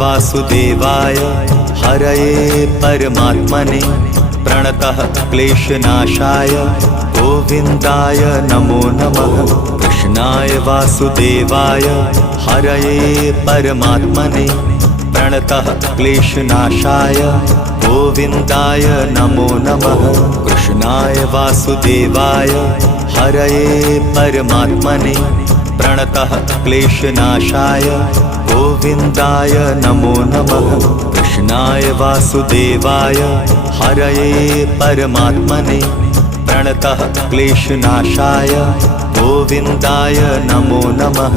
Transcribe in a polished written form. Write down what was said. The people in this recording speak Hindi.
वासुदेवाय हरये परमात्मने प्रणतः क्लेशनाशाय गोविन्दाय नमो नमः। कृष्णाय वासुदेवाय हरये परमात्मने प्रणतः क्लेशनाशाय गोविन्दाय नमो नमः। कृष्णाय वासुदेवाय हरये परमात्मने प्रणतः क्लेशनाशाय गोविन्दाय नमो नमः। कृष्णाय वासुदेवाय हरये परमात्मने प्रणतः क्लेशनाशाय गोविन्दाय नमो नमः।